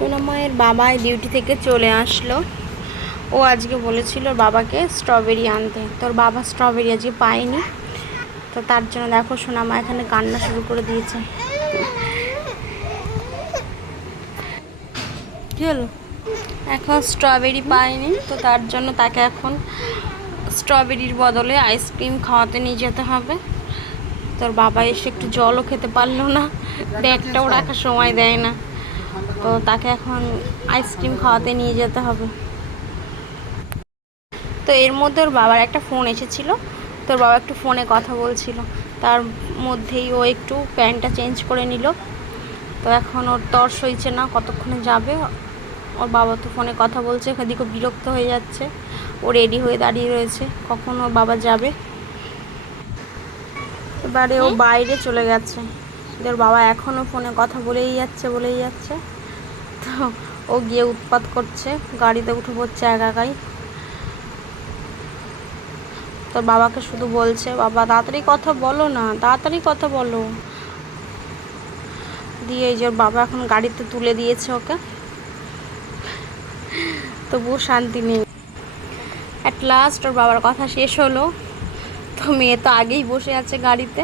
সোনামায়ের বাবা ডিউটি থেকে চলে আসলো। ও আজকে বলেছিল বাবাকে স্ট্রবেরি আনতে। তোর বাবা স্ট্রবেরি আজকে পায়নি। তো তার জন্য দেখো সোনামা এখানে কান্না শুরু করে দিয়েছে। কি হলো? এখন স্ট্রবেরি পায়নি তো তার জন্য তাকে এখন স্ট্রবেরির বদলে আইসক্রিম খাওয়াতে নিয়ে যেতে হবে। তোর বাবা এসে একটু জলও খেতে পারল না। ব্যাগটাও রাখার সময় দেয় না। তো তাকে এখন আইসক্রিম খাওয়াতে নিয়ে যেতে হবে। তো এর মধ্যে ওর বাবার একটা ফোন এসেছিল। তোর বাবা একটু ফোনে কথা বলছিল। তার মধ্যেই ও একটু প্যান্টটা চেঞ্জ করে নিল। তো এখন ওর তর সইছে না কতক্ষণে যাবে? ওর বাবা তো ফোনে কথা বলছে এদিকে বিরক্ত হয়ে যাচ্ছে। ও রেডি হয়ে দাঁড়িয়ে রয়েছে। কখন ওর বাবা যাবে? এবারে ও বাইরে চলে গেছে। ওর বাবা এখনও ফোনে কথা বলেই যাচ্ছে বলেই যাচ্ছে। তো ও গিয়ে উৎপাত করছে, গাড়িতে উঠে পড়ছে একাকাই। তোর বাবাকে শুধু বলছে, বাবা, তাড়াতাড়ি কথা বলো না, তাড়াতাড়ি কথা বলো। দিয়ে এই যে বাবা এখন গাড়িতে তুলে দিয়েছে ওকে। তবুও শান্তি নেই। অ্যাট লাস্ট ওর বাবার কথা শেষ হলো। তো মেয়ে তো আগেই বসে আছে গাড়িতে।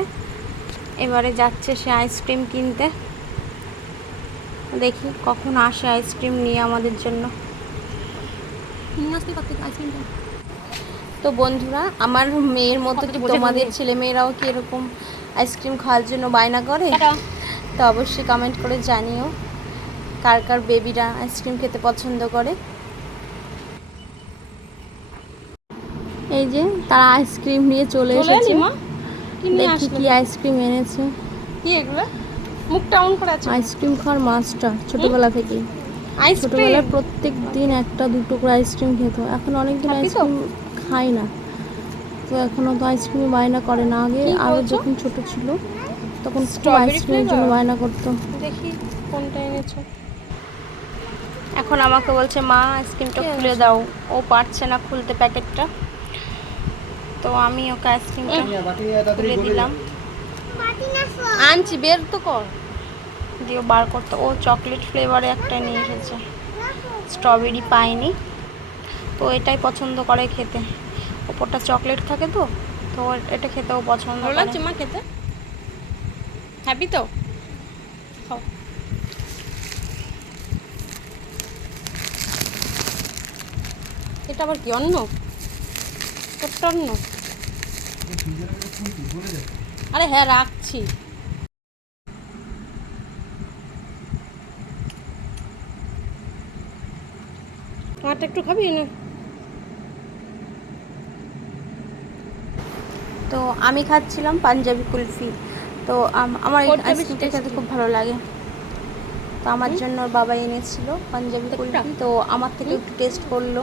এবারে যাচ্ছে সে আইসক্রিম কিনতে। দেখি কখন আসে আইসক্রিম নিয়ে আমাদের জন্য। তো বন্ধুরা আমার মেয়ের মতো কি তোমাদের ছেলে মেয়েরাও কি এরকম আইসক্রিম খাওয়ার জন্য বায়না করে? তো অবশ্যই কমেন্ট করে জানিও কার কার বেবিরা আইসক্রিম খেতে পছন্দ করে। এই যে তারা আইসক্রিম নিয়ে চলে এসেছে। দেখি কি আইসক্রিম এনেছে। কি এগুলো? মুখটা অন করে আছে। আইসক্রিম খাওয়ার মাস্টার ছোটবেলা থেকে ছোটবেলায় প্রত্যেক দিন একটা দুটো করে আইসক্রিম খেত এখন অনেক দিন আইসক্রিম খাই না। তো এখনও তো আইসক্রিম বায়না করে না। আগে আগে যখন ছোট ছিল তখন আইসক্রিমের জন্য বায়না করতো দেখি কোনটা এনেছো। এখন আমাকে বলছে মা আইসক্রিমটা খুলে দাও। ও পারছে না খুলতে প্যাকেটটা। তো আমি ওকে আইসক্রিমটা খুলে দিলাম। আনছি বের তো কর। দিয়ে ও বার করতে ও চকলেট ফ্লেভারে একটা নিয়ে এসেছে। স্ট্রবেরি পায়নি। তো এটাই পছন্দ করে খেতে। ওপরটা চকলেট থাকে তো তো এটা খেতেও পছন্দ ভালো লাগছে মা খেতে? হ্যাপি তো? খাও। এটা আবার কি অন্য অন্য আরে হ্যাঁ রাখছি। একটু খাবি না? তো আমি খাচ্ছিলাম পাঞ্জাবি কুলফি। তো আমার এই আইসক্রিমটা খেতে খুব ভালো লাগে। তো আমার জন্য বাবা এনেছিল পাঞ্জাবি কুলফি। তো আমার থেকে একটু টেস্ট করল।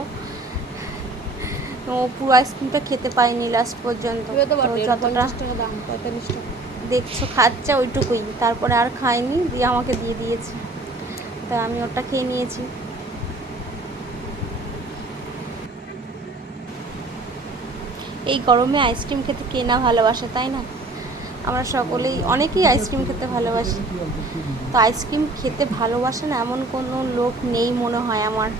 ও পুরো আইসক্রিমটা খেতে পায়নি লাস্ট পর্যন্ত। যতটা দেখছ খাচ্ছে ওইটুকুই। তারপরে আর খায়নি দিয়ে আমাকে দিয়ে দিয়েছে। তা আমি ওটা খেয়ে নিয়েছি। এই গরমে আইসক্রিম খেতে কে না ভালোবাসে তাই না? আমরা সকলেই অনেকেই আইসক্রিম খেতে ভালোবাসি। তো আইসক্রিম খেতে ভালোবাসে না এমন কোনো লোক নেই মনে হয় আমার।